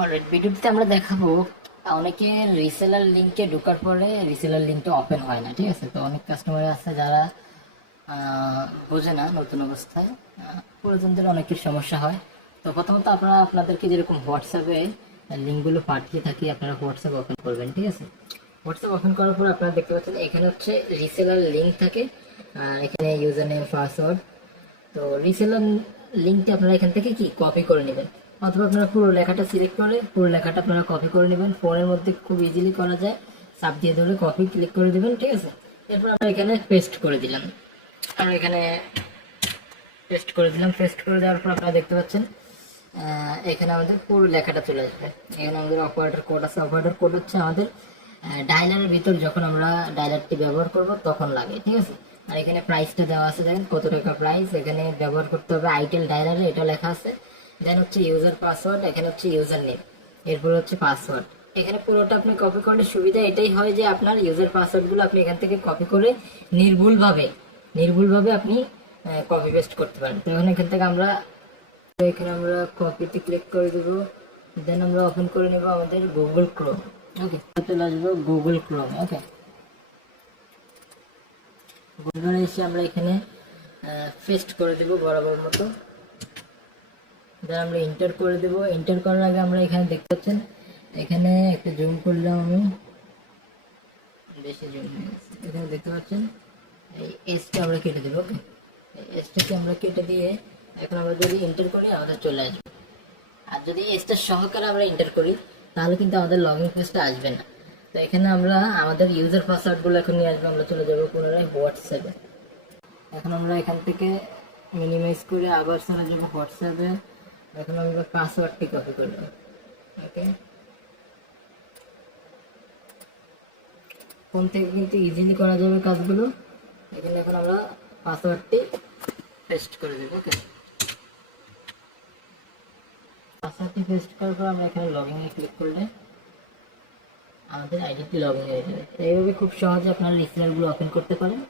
Alright, ভিডিওতে আমরা দেখাবো অনেকে রিসেলার লিংকে ঢোকার পরে রিসেলার লিংকটা ওপেন হয় না। ঠিক আছে, তো অনেক কাস্টমার আছে যারা বোঝে না নতুন অবস্থায়, পুরাতনদের অনেকের সমস্যা হয়। তো প্রথমত আপনারা আপনাদেরকে যেরকম হোয়াটসঅ্যাপে লিঙ্কগুলো পাঠিয়ে থাকি, আপনারা হোয়াটসঅ্যাপ ওপেন করবেন। ঠিক আছে, হোয়াটসঅ্যাপ ওপেন করার পর আপনারা দেখতে পাচ্ছেন এখানে হচ্ছে রিসেলার লিঙ্ক থাকে, এখানে ইউজার নেম পাসওয়ার্ড। তো রিসেলার লিঙ্কটা আপনারা এখান থেকে কি কপি করে নেবেন, অথবা আপনারা পুরো লেখাটা সিলেক্ট করে পুরো লেখাটা আপনারা কপি করে নেবেন। ফোনের মধ্যে খুব ইজিলি করা যায়, চাপ দিয়ে ধরে কপি ক্লিক করে দেবেন। ঠিক আছে, এরপর আমরা এখানে পেস্ট করে দিলাম। আমরা এখানে পেস্ট করে দিলাম। পেস্ট করে দেওয়ার পর আপনারা দেখতে পাচ্ছেন এখানে আমাদের পুরো লেখাটা চলে আসবে। এখানে আমাদের অপারেটর কোড আছে। অপারেটর কোড হচ্ছে আমাদের ডায়লারের ভিতর যখন আমরা ডায়লারটি ব্যবহার করব তখন লাগে। ঠিক আছে, আর এখানে প্রাইসটা দেওয়া আছে, দেখেন কত টাকা প্রাইস। এখানে ব্যবহার করতে হবে আইটেল ডায়লারে, এটা লেখা আছে। দেন হচ্ছে ইউজার পাসওয়ার্ড, এখানে হচ্ছে ইউজার নেম, এরপর হচ্ছে পাসওয়ার্ড। এখানে পুরোটা আপনি কপি করলে সুবিধা এটাই হয় যে আপনার ইউজার পাসওয়ার্ডগুলো আপনি এখান থেকে কপি করে নির্ভুলভাবে আপনি কপি পেস্ট করতে পারেন। তো এখান থেকে আমরা কপিতে ক্লিক করে দেবো। দেন আমরা ওপেন করে নেব আমাদের গুগল ক্রোম। ওকে, চলে আসবো গুগল ক্রোম। ওকে, গুগলে এসে আমরা এখানে পেস্ট করে দেব বরাবর মতো। দেন আমরা এন্টার করে দেব। এন্টার করার আগে আমরা এখানে দেখতে পাচ্ছেন, এখানে একটা জুম করলাম আমি, বেশি জুম হয়ে গেছে। এখানে দেখতে পাচ্ছেন এই এসটা আমরা কেটে দেবো। ওকে, এসটাকে আমরা কেটে দিয়ে এখন আমরা যদি এন্টার করি আমাদের চলে আসবে। আর যদি এসটা সহকারে আমরা এন্টার করি তাহলে কিন্তু আমাদের লগইন পেজটা আসবে না। তো এখানে আমরা আমাদের ইউজার পাসওয়ার্ডগুলো এখন নিয়ে আসবো। আমরা চলে যাবো পুনরায় হোয়াটসঅ্যাপে। এখন আমরা এখান থেকে মিনিমাইজ করে আবার চলে যাবো হোয়াটসঅ্যাপে। এখন আমরা পাসওয়ার্ডটি কপি করব। ওকে, ফোন থেকে কিন্তু ইজিলি করা যাবে কাজগুলো। এখানে এখন আমরা পাসওয়ার্ডটি পেস্ট করে দেবো। ওকে, পাসওয়ার্ডটি পেস্ট করার পর আমরা এখানে লগইনে ক্লিক করলে আমাদের আইডিটি লগইন হয়ে যাবে। তো এইভাবে খুব সহজে আপনারা রিসেলারগুলো ওপেন করতে পারেন।